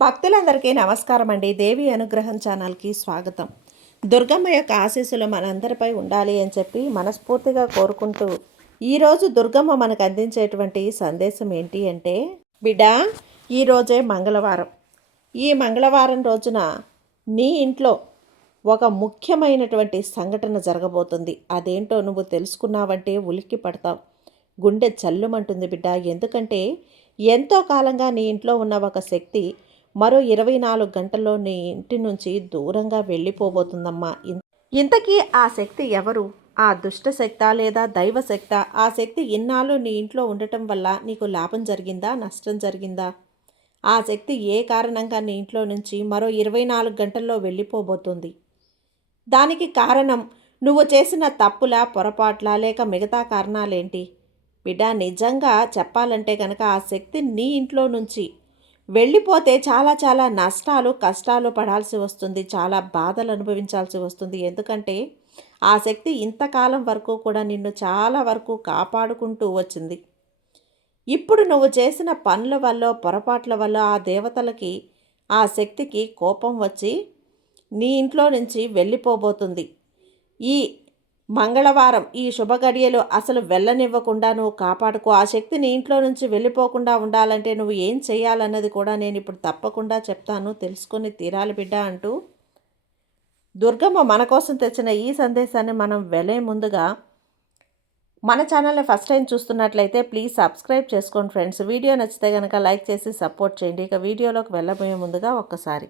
భక్తులందరికీ నమస్కారం అండి. దేవి అనుగ్రహం ఛానల్కి స్వాగతం. దుర్గమ్మ యొక్క ఆశీస్సులు మనందరిపై ఉండాలి అని చెప్పి మనస్ఫూర్తిగా కోరుకుంటూ ఈరోజు దుర్గమ్మ మనకు అందించేటువంటి సందేశం ఏంటి అంటే, బిడ్డ, ఈరోజే మంగళవారం. ఈ మంగళవారం రోజున నీ ఇంట్లో ఒక ముఖ్యమైనటువంటి సంఘటన జరగబోతుంది. అదేంటో నువ్వు తెలుసుకున్నావంటే ఉలిక్కి పడతావు. గుండె చల్లుమంటుంది బిడ్డ. ఎందుకంటే ఎంతో కాలంగా నీ ఇంట్లో ఉన్న ఒక శక్తి మరో 24 గంటల్లో నీ ఇంటి నుంచి దూరంగా వెళ్ళిపోబోతుందమ్మా. ఇంతకీ ఆ శక్తి ఎవరు? ఆ దుష్ట శక్తా లేదా దైవ శక్తా? ఆ శక్తి ఇన్నాళ్ళు నీ ఇంట్లో ఉండటం వల్ల నీకు లాభం జరిగిందా, నష్టం జరిగిందా? ఆ శక్తి ఏ కారణంగా నీ ఇంట్లో నుంచి మరో 24 గంటల్లో వెళ్ళిపోబోతుంది? దానికి కారణం నువ్వు చేసిన తప్పులా, పొరపాట్లా, లేక మిగతా కారణాలేంటి? బిడ్డ, నిజంగా చెప్పాలంటే కనుక ఆ శక్తి నీ ఇంట్లో నుంచి వెళ్ళిపోతే చాలా చాలా నష్టాలు, కష్టాలు పడాల్సి వస్తుంది. చాలా బాధలు అనుభవించాల్సి వస్తుంది. ఎందుకంటే ఆ శక్తి ఇంతకాలం వరకు కూడా నిన్ను చాలా వరకు కాపాడుకుంటూ వచ్చింది. ఇప్పుడు నువ్వు చేసిన పనుల వల్ల, పొరపాట్ల వల్ల ఆ దేవతలకి, ఆ శక్తికి కోపం వచ్చి నీ ఇంట్లో నుంచి వెళ్ళిపోబోతుంది. ఈ మంగళవారం ఈ శుభగడియలో అసలు వెళ్ళనివ్వకుండా నువ్వు కాపాడుకో. ఆ శక్తి నీ ఇంట్లో నుంచి వెళ్ళిపోకుండా ఉండాలంటే నువ్వు ఏం చేయాలన్నది కూడా నేను ఇప్పుడు తప్పకుండా చెప్తాను. తెలుసుకొని తీరాలి బిడ్డ అంటూ దుర్గమ్మ మన కోసం తెచ్చిన ఈ సందేశాన్ని మనం వెళ్ళే ముందుగా మన ఛానల్ని ఫస్ట్ టైం చూస్తున్నట్లయితే ప్లీజ్ సబ్స్క్రైబ్ చేసుకోండి ఫ్రెండ్స్. వీడియో నచ్చితే కనుక లైక్ చేసి సపోర్ట్ చేయండి. ఇక వీడియోలోకి వెళ్ళబోయే ముందుగా ఒక్కసారి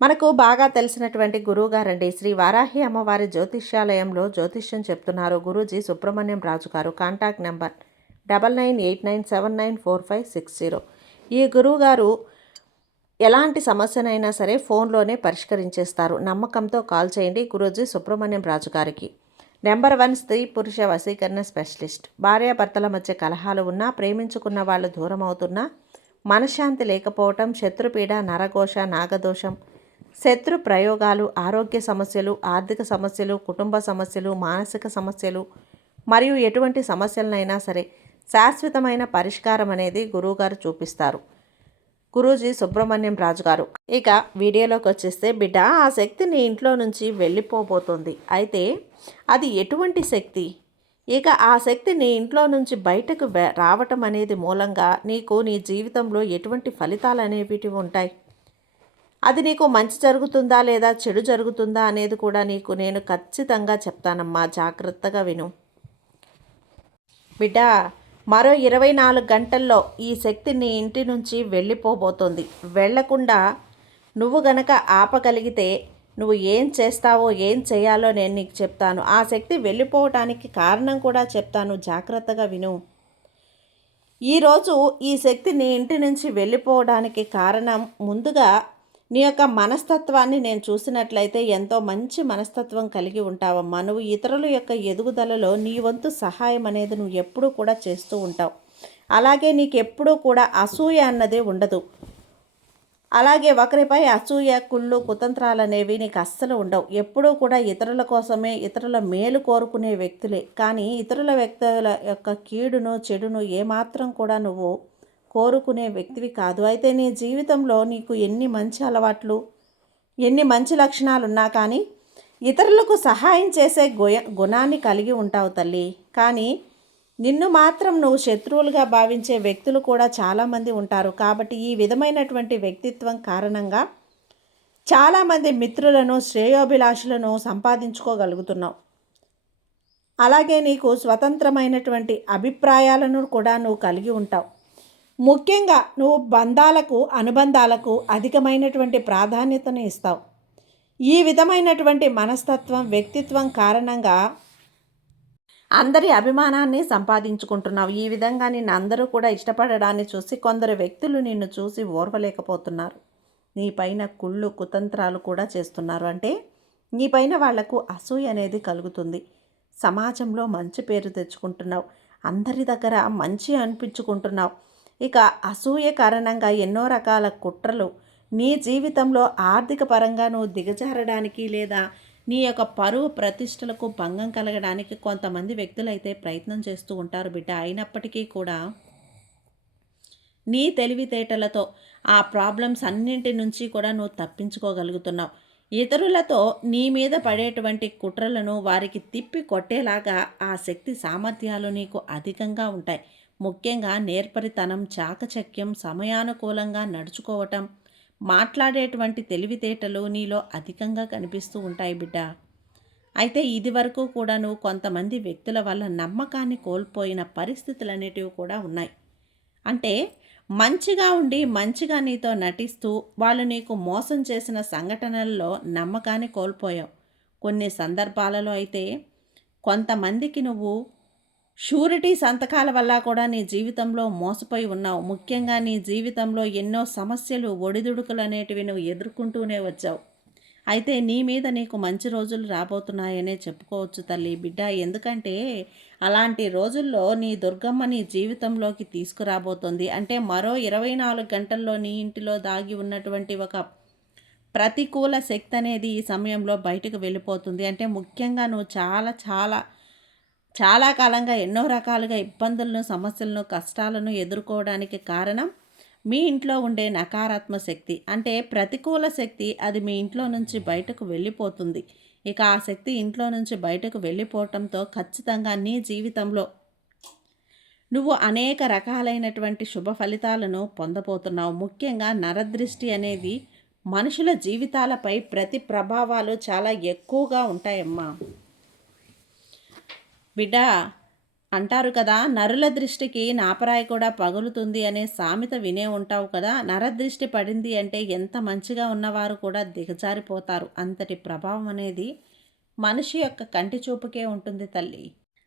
మనకు బాగా తెలిసినటువంటి గురువుగారండి, శ్రీ వారాహి అమ్మవారి జ్యోతిష్యాలయంలో జ్యోతిష్యం చెప్తున్నారు గురూజీ సుబ్రహ్మణ్యం రాజు గారు. Contact number 9989794560. ఈ గురువుగారు ఎలాంటి సమస్యనైనా సరే ఫోన్లోనే పరిష్కరించేస్తారు. నమ్మకంతో కాల్ చేయండి గురూజీ సుబ్రహ్మణ్యం రాజు గారికి. నెంబర్ 1 స్త్రీ పురుష వశీకరణ స్పెషలిస్ట్. భార్యాభర్తల మధ్య కలహాలు ఉన్నా, ప్రేమించుకున్న వాళ్ళు దూరం అవుతున్నా, మనశ్శాంతి లేకపోవటం, శత్రుపీడ, నరఘోష, నాగదోషం, శత్రు ప్రయోగాలు, ఆరోగ్య సమస్యలు, ఆర్థిక సమస్యలు, కుటుంబ సమస్యలు, మానసిక సమస్యలు మరియు ఎటువంటి సమస్యలనైనా సరే శాశ్వతమైన పరిష్కారం అనేది గురువుగారు చూపిస్తారు. గురూజీ సుబ్రహ్మణ్యం రాజు గారు. ఇక వీడియోలోకి వచ్చేస్తే, బిడ్డ, ఆ శక్తి నీ ఇంట్లో నుంచి వెళ్ళిపోబోతుంది. అయితే అది ఎటువంటి శక్తి? ఇక ఆ శక్తి నీ ఇంట్లో నుంచి బయటకు రావటం అనేది మూలంగా నీకు నీ జీవితంలో ఎటువంటి ఫలితాలు అనేవి ఉంటాయి? అది నీకు మంచి జరుగుతుందా లేదా చెడు జరుగుతుందా అనేది కూడా నీకు నేను ఖచ్చితంగా చెప్తానమ్మా. జాగ్రత్తగా విను బిడ్డ. మరో 24 గంటల్లో ఈ శక్తి నీ ఇంటి నుంచి వెళ్ళిపోబోతోంది. వెళ్లకుండా నువ్వు గనక ఆపగలిగితే నువ్వు ఏం చేస్తావో, ఏం చేయాలో నేను నీకు చెప్తాను. ఆ శక్తి వెళ్ళిపోవటానికి కారణం కూడా చెప్తాను. జాగ్రత్తగా విను. ఈరోజు ఈ శక్తి నీ ఇంటి నుంచి వెళ్ళిపోవడానికి కారణం, ముందుగా నీ యొక్క మనస్తత్వాన్ని నేను చూసినట్లయితే ఎంతో మంచి మనస్తత్వం కలిగి ఉంటావమ్మా. నువ్వు ఇతరుల యొక్క ఎదుగుదలలో నీ వంతు సహాయం అనేది నువ్వు ఎప్పుడూ కూడా చేస్తూ ఉంటావు. అలాగే నీకు ఎప్పుడూ కూడా అసూయ అన్నదే ఉండదు. అలాగే ఒకరిపై అసూయ, కుళ్ళు, కుతంత్రాలు అనేవి నీకు అస్సలు ఉండవు. ఎప్పుడూ కూడా ఇతరుల కోసమే, ఇతరుల మేలు కోరుకునే వ్యక్తులే. కానీ ఇతరుల వ్యక్తుల యొక్క కీడును, చెడును ఏమాత్రం కూడా నువ్వు కోరుకునే వ్యక్తివి కాదు. అయితే నీ జీవితంలో నీకు ఎన్ని మంచి అలవాట్లు, ఎన్ని మంచి లక్షణాలు ఉన్నా కానీ ఇతరులకు సహాయం చేసే గుణాన్ని కలిగి ఉంటావు తల్లి. కానీ నిన్ను మాత్రం నువ్వు శత్రువులుగా భావించే వ్యక్తులు కూడా చాలామంది ఉంటారు. కాబట్టి ఈ విధమైనటువంటి వ్యక్తిత్వం కారణంగా చాలామంది మిత్రులను, శ్రేయోభిలాషులను సంపాదించుకోగలుగుతున్నావు. అలాగే నీకు స్వతంత్రమైనటువంటి అభిప్రాయాలను కూడా నువ్వు కలిగి ఉంటావు. ముఖ్యంగా నువ్వు బంధాలకు, అనుబంధాలకు అధికమైనటువంటి ప్రాధాన్యతను ఇస్తావు. ఈ విధమైనటువంటి మనస్తత్వం, వ్యక్తిత్వం కారణంగా అందరి అభిమానాన్ని సంపాదించుకుంటున్నావు. ఈ విధంగా నిన్ను అందరూ కూడా ఇష్టపడడాన్ని చూసి కొందరు వ్యక్తులు నిన్ను చూసి ఓర్వలేకపోతున్నారు. నీపైన కుళ్ళు, కుతంత్రాలు కూడా చేస్తున్నారు. అంటే నీపైన వాళ్లకు అసూయ అనేది కలుగుతుంది. సమాజంలో మంచి పేరు తెచ్చుకుంటున్నావు. అందరి దగ్గర మంచి అనిపించుకుంటున్నావు. ఇక అసూయ కారణంగా ఎన్నో రకాల కుట్రలు, నీ జీవితంలో ఆర్థిక పరంగా నువ్వు దిగజారడానికి లేదా నీ యొక్క పరువు ప్రతిష్టలకు భంగం కలగడానికి కొంతమంది వ్యక్తులైతే ప్రయత్నం చేస్తూ ఉంటారు బిడ్డ. అయినప్పటికీ కూడా నీ తెలివితేటలతో ఆ ప్రాబ్లమ్స్ అన్నింటి నుంచి కూడా నువ్వు తప్పించుకోగలుగుతున్నావు. ఇతరులతో నీ మీద పడేటువంటి కుట్రలను వారికి తిప్పి కొట్టేలాగా ఆ శక్తి సామర్థ్యాలు నీకు అధికంగా ఉంటాయి. ముఖ్యంగా నేర్పరితనం, చాకచక్యం, సమయానుకూలంగా నడుచుకోవటం, మాట్లాడేటువంటి తెలివితేటలు నీలో అధికంగా కనిపిస్తూ ఉంటాయి బిడ్డ. అయితే ఇదివరకు కూడా నువ్వు కొంతమంది వ్యక్తుల వల్ల నమ్మకాన్ని కోల్పోయిన పరిస్థితులనేటివి కూడా ఉన్నాయి. అంటే మంచిగా ఉండి మంచిగా నీతో నటిస్తూ వాళ్ళు నీకు మోసం చేసిన సంఘటనల్లో నమ్మకాన్ని కోల్పోయావు. కొన్ని సందర్భాలలో అయితే కొంతమందికి నువ్వు షూరిటీ సంతకాల వల్ల కూడా నీ జీవితంలో మోసపోయి ఉన్నావు. ముఖ్యంగా నీ జీవితంలో ఎన్నో సమస్యలు, ఒడిదుడుకులు అనేటివి నువ్వు ఎదుర్కొంటూనే వచ్చావు. అయితే నీ మీద నీకు మంచి రోజులు రాబోతున్నాయనే చెప్పుకోవచ్చు తల్లి బిడ్డ. ఎందుకంటే అలాంటి రోజుల్లో నీ దుర్గమ్మ నీ జీవితంలోకి తీసుకురాబోతుంది. అంటే మరో 24 గంటల్లో నీ ఇంటిలో దాగి ఉన్నటువంటి ఒక ప్రతికూల శక్తి అనేది ఈ సమయంలో బయటకు వెళ్ళిపోతుంది. అంటే ముఖ్యంగా నువ్వు చాలా చాలా చాలా కాలంగా ఎన్నో రకాలుగా ఇబ్బందులను, సమస్యలను, కష్టాలను ఎదుర్కోవడానికి కారణం మీ ఇంట్లో ఉండే నకారాత్మక శక్తి. అంటే ప్రతికూల శక్తి అది మీ ఇంట్లో నుంచి బయటకు వెళ్ళిపోతుంది. ఇక ఆ శక్తి ఇంట్లో నుంచి బయటకు వెళ్ళిపోవటంతో ఖచ్చితంగా నీ జీవితంలో నువ్వు అనేక రకాలైనటువంటి శుభ ఫలితాలను పొందబోతున్నావు. ముఖ్యంగా నరదృష్టి అనేది మనుషుల జీవితాలపై ప్రతి ప్రభావాలు చాలా ఎక్కువగా ఉంటాయమ్మా. బిడ్డ, అంటారు కదా, నరుల దృష్టికి నాపరాయి కూడా పగులుతుంది అనే సామెత వినే ఉంటావు కదా. నరదృష్టి పడింది అంటే ఎంత మంచిగా ఉన్నవారు కూడా దిగజారిపోతారు. అంతటి ప్రభావం అనేది మనిషి యొక్క కంటి చూపుకే ఉంటుంది తల్లి.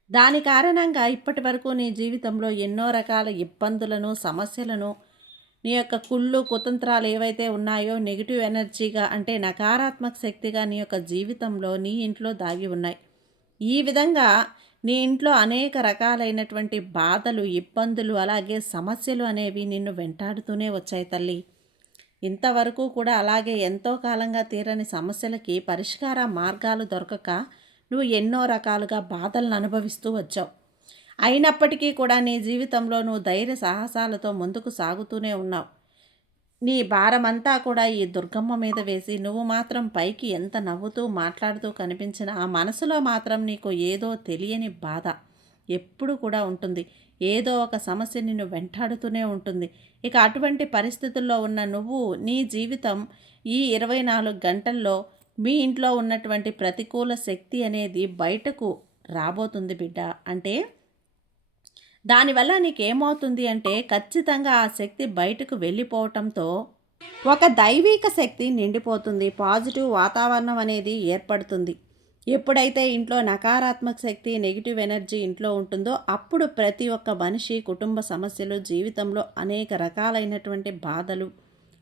దాని కారణంగా ఇప్పటి వరకు నీ జీవితంలో ఎన్నో రకాల ఇబ్బందులను, సమస్యలను, నీ యొక్క కుళ్ళు కుతంత్రాలు ఏవైతే ఉన్నాయో నెగిటివ్ ఎనర్జీగా అంటే నకారాత్మక శక్తిగా నీ యొక్క జీవితంలో నీ ఇంట్లో దాగి ఉన్నాయి. ఈ విధంగా నీ ఇంట్లో అనేక రకాలైనటువంటి బాధలు, ఇబ్బందులు, అలాగే సమస్యలు అనేవి నిన్ను వెంటాడుతూనే వచ్చాయి తల్లి. ఇంతవరకు కూడా అలాగే ఎంతో కాలంగా తీరని సమస్యలకి పరిష్కార మార్గాలు దొరకక నువ్వు ఎన్నో రకాలుగా బాధలను అనుభవిస్తూ వచ్చావు. అయినప్పటికీ కూడా నీ జీవితంలో నువ్వు ధైర్య సాహసాలతో ముందుకు సాగుతూనే ఉన్నావు. నీ భారమంతా కూడా ఈ దుర్గమ్మ మీద వేసి నువ్వు మాత్రం పైకి ఎంత నవ్వుతూ మాట్లాడుతూ కనిపించినా ఆ మనసులో మాత్రం నీకు ఏదో తెలియని బాధ ఎప్పుడు కూడా ఉంటుంది. ఏదో ఒక సమస్య నిన్ను వెంటాడుతూనే ఉంటుంది. ఇక అటువంటి పరిస్థితుల్లో ఉన్న నువ్వు నీ జీవితం ఈ 24 గంటల్లో మీ ఇంట్లో ఉన్నటువంటి ప్రతికూల శక్తి అనేది బయటకు రాబోతుంది బిడ్డ. అంటే దానివల్ల నీకేమవుతుంది అంటే ఖచ్చితంగా ఆ శక్తి బయటకు వెళ్ళిపోవటంతో ఒక దైవిక శక్తి నిండిపోతుంది. పాజిటివ్ వాతావరణం అనేది ఏర్పడుతుంది. ఎప్పుడైతే ఇంట్లో నకారాత్మక శక్తి, నెగిటివ్ ఎనర్జీ ఇంట్లో ఉంటుందో అప్పుడు ప్రతి ఒక్క మనిషి కుటుంబ సమస్యలు, జీవితంలో అనేక రకాలైనటువంటి బాధలు,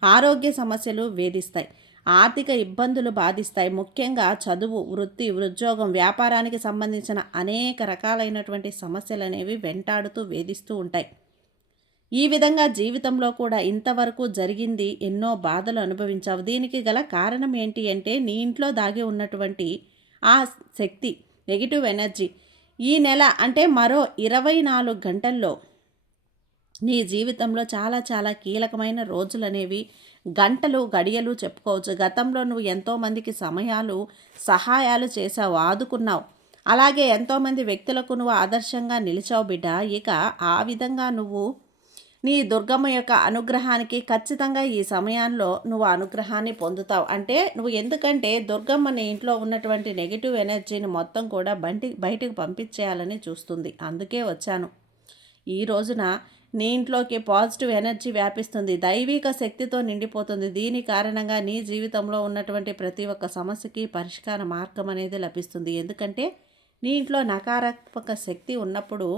ఆరోగ్య సమస్యలు వేధిస్తాయి. ఆర్థిక ఇబ్బందులు బాధిస్తాయి. ముఖ్యంగా చదువు, వృత్తి, ఉద్యోగం, వ్యాపారానికి సంబంధించిన అనేక రకాలైనటువంటి సమస్యలు అనేవి వెంటాడుతూ వేధిస్తూ ఉంటాయి. ఈ విధంగా జీవితంలో కూడా ఇంతవరకు జరిగింది, ఎన్నో బాధలు అనుభవించావు. దీనికి గల కారణం ఏంటి అంటే నీ ఇంట్లో దాగి ఉన్నటువంటి ఆ శక్తి, నెగిటివ్ ఎనర్జీ ఈ నెల అంటే మరో 24 గంటల్లో నీ జీవితంలో చాలా చాలా కీలకమైన రోజులు అనేవి, గంటలు, గడియలు చెప్పుకోవచ్చు. గతంలో నువ్వు ఎంతోమందికి సహాయాలు చేశావు, ఆదుకున్నావు. అలాగే ఎంతోమంది వ్యక్తులకు నువ్వు ఆదర్శంగా నిలిచావు బిడ్డ. ఇక ఆ విధంగా నువ్వు నీ దుర్గమ్మ యొక్క అనుగ్రహానికి ఖచ్చితంగా ఈ సమయంలో నువ్వు అనుగ్రహాన్ని పొందుతావు. అంటే నువ్వు ఎందుకంటే దుర్గమ్మ నీ ఇంట్లో ఉన్నటువంటి నెగిటివ్ ఎనర్జీని మొత్తం కూడా బయటకు పంపించేయాలని చూస్తుంది. అందుకే వచ్చాను. ఈ రోజున నీ ఇంట్లోకి పాజిటివ్ ఎనర్జీ వ్యాపిస్తుంది, దైవిక శక్తితో నిండిపోతుంది. దీని కారణంగా నీ జీవితంలో ఉన్నటువంటి ప్రతి ఒక్క సమస్యకి పరిష్కార మార్గం అనేది లభిస్తుంది. ఎందుకంటే నీ ఇంట్లో నకారాత్మక శక్తి ఉన్నప్పుడు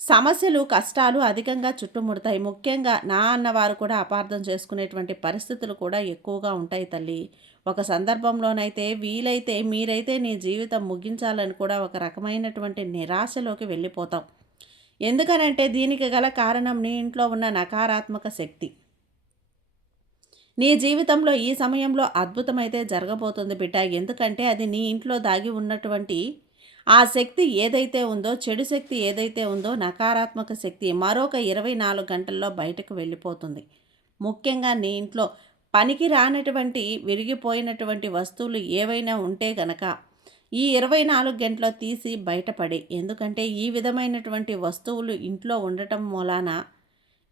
సమస్యలు, కష్టాలు అధికంగా చుట్టుముడతాయి. ముఖ్యంగా నా అన్నవారు కూడా అపార్థం చేసుకునేటువంటి పరిస్థితులు కూడా ఎక్కువగా ఉంటాయి తల్లి. ఒక సందర్భంలోనైతే వీలైతే మీరైతే నీ జీవితం ముగించాలని కూడా ఒక రకమైనటువంటి నిరాశలోకి వెళ్ళిపోతాం. ఎందుకనంటే దీనికి గల కారణం నీ ఇంట్లో ఉన్న నకారాత్మక శక్తి. నీ జీవితంలో ఈ సమయంలో అద్భుతమైతే జరగబోతుంది బిడ్డ. ఎందుకంటే అది నీ ఇంట్లో దాగి ఉన్నటువంటి ఆ శక్తి ఏదైతే ఉందో, చెడు శక్తి ఏదైతే ఉందో, నకారాత్మక శక్తి మరొక 24 గంటల్లో బయటకు వెళ్ళిపోతుంది. ముఖ్యంగా నీ ఇంట్లో పనికి రానటువంటి విరిగిపోయినటువంటి వస్తువులు ఏవైనా ఉంటే గనక ఈ 24 గంటలో తీసి బయటపడే. ఎందుకంటే ఈ విధమైనటువంటి వస్తువులు ఇంట్లో ఉండటం మూలాన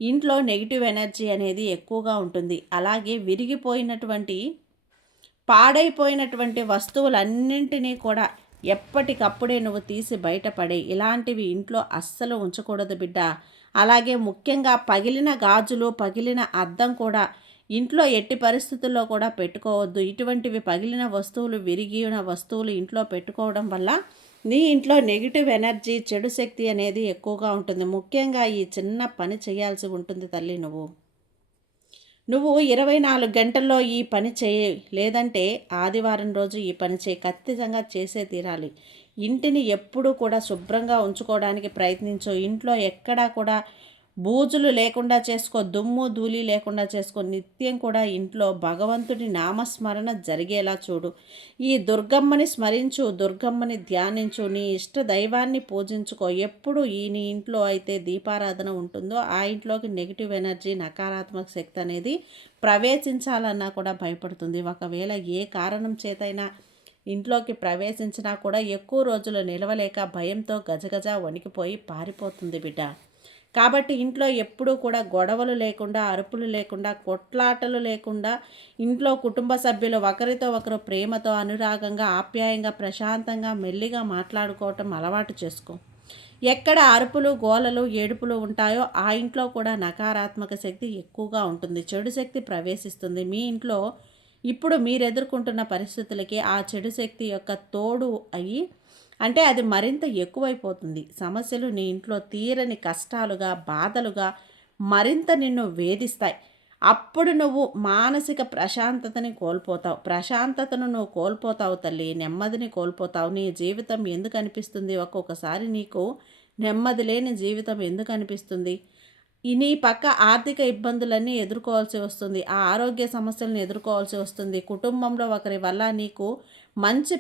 ఇంట్లో నెగిటివ్ ఎనర్జీ అనేది ఎక్కువగా ఉంటుంది. అలాగే విరిగిపోయినటువంటి పాడైపోయినటువంటి వస్తువులన్నింటినీ కూడా ఎప్పటికప్పుడే నువ్వు తీసి బయటపడే. ఇలాంటివి ఇంట్లో అస్సలు ఉంచకూడదు బిడ్డ. అలాగే ముఖ్యంగా పగిలిన గాజులు, పగిలిన అద్దం కూడా ఇంట్లో ఎట్టి పరిస్థితుల్లో కూడా పెట్టుకోవద్దు. ఇటువంటివి పగిలిన వస్తువులు, విరిగిన వస్తువులు ఇంట్లో పెట్టుకోవడం వల్ల నీ ఇంట్లో నెగిటివ్ ఎనర్జీ, చెడు శక్తి అనేది ఎక్కువగా ఉంటుంది. ముఖ్యంగా ఈ చిన్న పని చేయాల్సి ఉంటుంది తల్లి. నువ్వు 24 గంటల్లో ఈ పని చేయి, లేదంటే ఆదివారం రోజు ఈ పని చేయి, ఖచ్చితంగా చేసే తీరాలి. ఇంటిని ఎప్పుడూ కూడా శుభ్రంగా ఉంచుకోవడానికి ప్రయత్నించు. ఇంట్లో ఎక్కడా కూడా బూజులు లేకుండా చేసుకో, దుమ్ము ధూళి లేకుండా చేసుకో. నిత్యం కూడా ఇంట్లో భగవంతుడి నామస్మరణ జరిగేలా చూడు. ఈ దుర్గమ్మని స్మరించు, దుర్గమ్మని ధ్యానించు, నీ ఇష్ట దైవాన్ని పూజించుకో. ఎప్పుడు నీ ఇంట్లో అయితే దీపారాధన ఉంటుందో ఆ ఇంట్లోకి నెగిటివ్ ఎనర్జీ, నకారాత్మక శక్తి అనేది ప్రవేశించాలన్నా కూడా భయపడుతుంది. ఒకవేళ ఏ కారణం చేతైనా ఇంట్లోకి ప్రవేశించినా కూడా ఎక్కువ రోజులు నిలవలేక భయంతో గజగజ వణికిపోయి పారిపోతుంది బిడ్డ. కాబట్టి ఇంట్లో ఎప్పుడూ కూడా గొడవలు లేకుండా, అరుపులు లేకుండా, కొట్లాటలు లేకుండా, ఇంట్లో కుటుంబ సభ్యులు ఒకరితో ఒకరు ప్రేమతో, అనురాగంగా, ఆప్యాయంగా, ప్రశాంతంగా, మెల్లిగా మాట్లాడుకోవటం అలవాటు చేసుకో. ఎక్కడ అరుపులు, గోలలు, ఏడుపులు ఉంటాయో ఆ ఇంట్లో కూడా నకారాత్మక శక్తి ఎక్కువగా ఉంటుంది. చెడు శక్తి ప్రవేశిస్తుంది. మీ ఇంట్లో ఇప్పుడు మీరు ఎదుర్కొంటున్న పరిస్థితులకి ఆ చెడు శక్తి యొక్క తోడు అయ్యి, అంటే అది మరింత ఎక్కువైపోతుంది. సమస్యలు నీ ఇంట్లో తీరని కష్టాలుగా, బాధలుగా మరింత నిన్ను వేధిస్తాయి. అప్పుడు నువ్వు మానసిక ప్రశాంతతని కోల్పోతావు. ప్రశాంతతను నువ్వు కోల్పోతావు తల్లి. నెమ్మదిని కోల్పోతావు. నీ జీవితం ఎందుకు అనిపిస్తుంది ఒక్కొక్కసారి నీకు నెమ్మది లేని జీవితం ఎందుకు అనిపిస్తుంది? నీ పక్క ఆర్థిక ఇబ్బందులన్నీ ఎదుర్కోవాల్సి వస్తుంది. ఆ ఆరోగ్య సమస్యలను ఎదుర్కోవాల్సి వస్తుంది. కుటుంబంలో ఒకరి వల్ల నీకు మంచి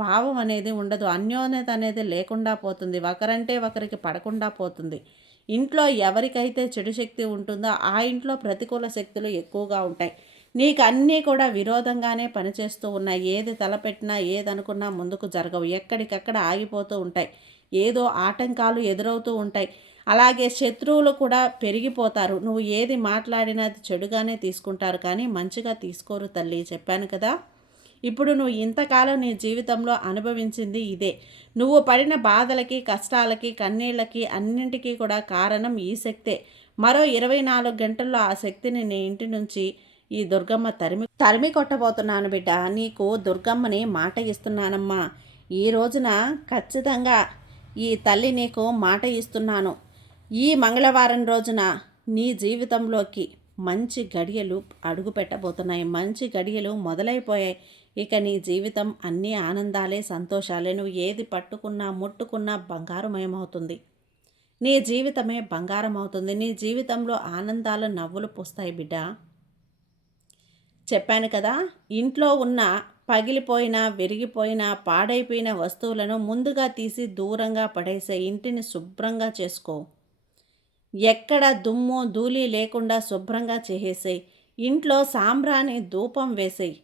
భావం అనేది ఉండదు. అన్యోన్యత అనేది లేకుండా పోతుంది. ఒకరంటే ఒకరికి పడకుండా పోతుంది. ఇంట్లో ఎవరికైతే చెడు శక్తి ఉంటుందో ఆ ఇంట్లో ప్రతికూల శక్తులు ఎక్కువగా ఉంటాయి. నీకు అన్నీ కూడా విరోధంగానే పనిచేస్తూ ఉన్నాయి. ఏది తలపెట్టినా, ఏదనుకున్నా ముందుకు జరగవు. ఎక్కడికక్కడ ఆగిపోతూ ఉంటాయి. ఏదో ఆటంకాలు ఎదురవుతూ ఉంటాయి. అలాగే శత్రువులు కూడా పెరిగిపోతారు. నువ్వు ఏది మాట్లాడినా అది చెడుగానే తీసుకుంటారు, కానీ మంచిగా తీసుకోరు తల్లి. చెప్పాను కదా. ఇప్పుడు నువ్వు ఇంతకాలం నీ జీవితంలో అనుభవించింది ఇదే. నువ్వు పడిన బాధలకి, కష్టాలకి, కన్నీళ్ళకి అన్నింటికీ కూడా కారణం ఈ శక్తే. మరో 24 గంటల్లో ఆ శక్తిని నీ ఇంటి నుంచి ఈ దుర్గమ్మ తరిమి కొట్టబోతున్నాను బిడ్డ. నీకు దుర్గమ్మని మాట ఇస్తున్నానమ్మా. ఈ రోజున ఖచ్చితంగా ఈ తల్లి నీకు మాట ఇస్తున్నాను. ఈ మంగళవారం రోజున నీ జీవితంలోకి మంచి గడియలు అడుగు పెట్టబోతున్నాయి. మంచి గడియలు మొదలైపోయాయి. ఇక నీ జీవితం అన్నీ ఆనందాలే, సంతోషాలే. నువ్వు ఏది పట్టుకున్నా, ముట్టుకున్నా బంగారమయమవుతుంది. నీ జీవితమే బంగారం అవుతుంది. నీ జీవితంలో ఆనందాలు, నవ్వులు పూస్తాయి బిడ్డ. చెప్పాను కదా. ఇంట్లో ఉన్న పగిలిపోయిన, విరిగిపోయిన, పాడైపోయిన వస్తువులను ముందుగా తీసి దూరంగా పడేసే. ఇంటిని శుభ్రంగా చేసుకో. ఎక్కడ దుమ్ము ధూళి లేకుండా శుభ్రంగా చేసేసేయి. ఇంట్లో సాంబ్రాణి ధూపం వేసేయి.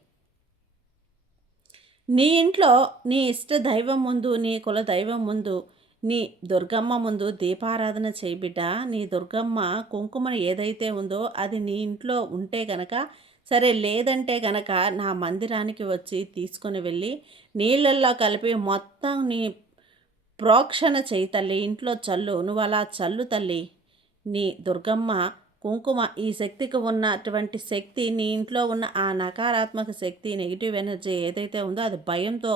నీ ఇంట్లో నీ ఇష్ట దైవం ముందు, నీ కుల దైవం ముందు, నీ దుర్గమ్మ ముందు దీపారాధన చేయి బిడ్డ. నీ దుర్గమ్మ కుంకుమ ఏదైతే ఉందో అది నీ ఇంట్లో ఉంటే గనక సరే, లేదంటే గనక నా మందిరానికి వచ్చి తీసుకొని వెళ్ళి నీళ్ళల్లో కలిపి మొత్తం నీ ప్రోక్షణ చేయి తల్లి. ఇంట్లో చల్లు. నువ్వు అలా చల్లు తల్లి. నీ దుర్గమ్మ కుంకుమ ఈ శక్తికి ఉన్నటువంటి శక్తి, నీ ఇంట్లో ఉన్న ఆ నకారాత్మక శక్తి, నెగిటివ్ ఎనర్జీ ఏదైతే ఉందో అది భయంతో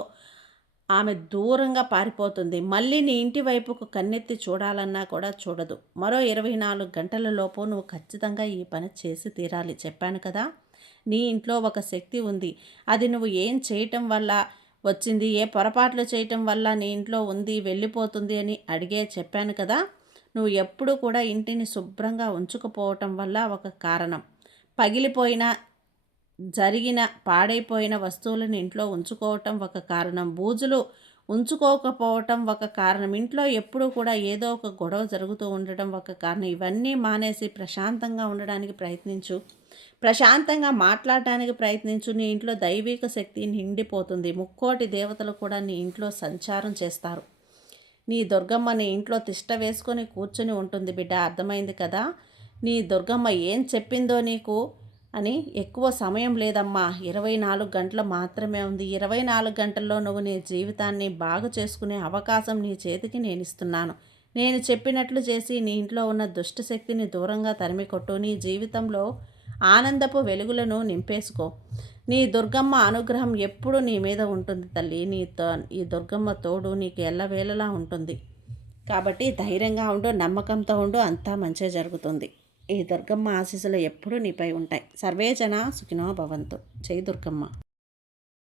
ఆమె దూరంగా పారిపోతుంది. మళ్ళీ నీ ఇంటి వైపుకు కన్నెత్తి చూడాలన్నా కూడా చూడదు. మరో 24 గంటల లోపు నువ్వు ఖచ్చితంగా ఈ పని చేసి తీరాలి. చెప్పాను కదా. నీ ఇంట్లో ఒక శక్తి ఉంది. అది నువ్వు ఏం చేయటం వల్ల వచ్చింది, ఏ పొరపాట్లు చేయటం వల్ల నీ ఇంట్లో ఉంది, వెళ్ళిపోతుంది అని అడిగే చెప్పాను కదా. నువ్వు ఎప్పుడు కూడా ఇంటిని శుభ్రంగా ఉంచుకుపోవటం వల్ల ఒక కారణం. పగిలిపోయిన, జరిగిన, పాడైపోయిన వస్తువులను ఇంట్లో ఉంచుకోవటం ఒక కారణం. బూజులు ఉంచుకోకపోవటం ఒక కారణం. ఇంట్లో ఎప్పుడూ కూడా ఏదో ఒక గొడవ జరుగుతూ ఉండటం ఒక కారణం. ఇవన్నీ మానేసి ప్రశాంతంగా ఉండడానికి ప్రయత్నించు. ప్రశాంతంగా మాట్లాడటానికి ప్రయత్నించు. నీ ఇంట్లో దైవిక శక్తి నిండిపోతుంది. ముక్కోటి దేవతలు కూడా నీ ఇంట్లో సంచారం చేస్తారు. నీ దుర్గమ్మ నీ ఇంట్లో తిష్ట వేసుకొని కూర్చుని ఉంటుంది బిడ్డ. అర్థమైంది కదా? నీ దుర్గమ్మ ఏం చెప్పిందో నీకు అని. ఎక్కువ సమయం లేదమ్మా, 24 గంటలు మాత్రమే ఉంది. 24 గంటల్లో నువ్వు నీ జీవితాన్ని బాగు చేసుకునే అవకాశం నీ చేతికి నేను ఇస్తున్నాను. నేను చెప్పినట్లు చేసి నీ ఇంట్లో ఉన్న దుష్ట శక్తిని దూరంగా తరిమికొట్టు. నీ జీవితంలో ఆనందపు వెలుగులను నింపేసుకో. నీ దుర్గమ్మ అనుగ్రహం ఎప్పుడు నీ మీద ఉంటుంది తల్లి. ఈ దుర్గమ్మ తోడు నీకు ఎల్లవేళలా ఉంటుంది. కాబట్టి ధైర్యంగా ఉండు, నమ్మకంతో ఉండు, అంతా మంచిగా జరుగుతుంది. ఈ దుర్గమ్మ ఆశీస్సులు ఎప్పుడూ నీపై ఉంటాయి. సర్వే జన సుఖినో భవంతు. జై దుర్గమ్మ.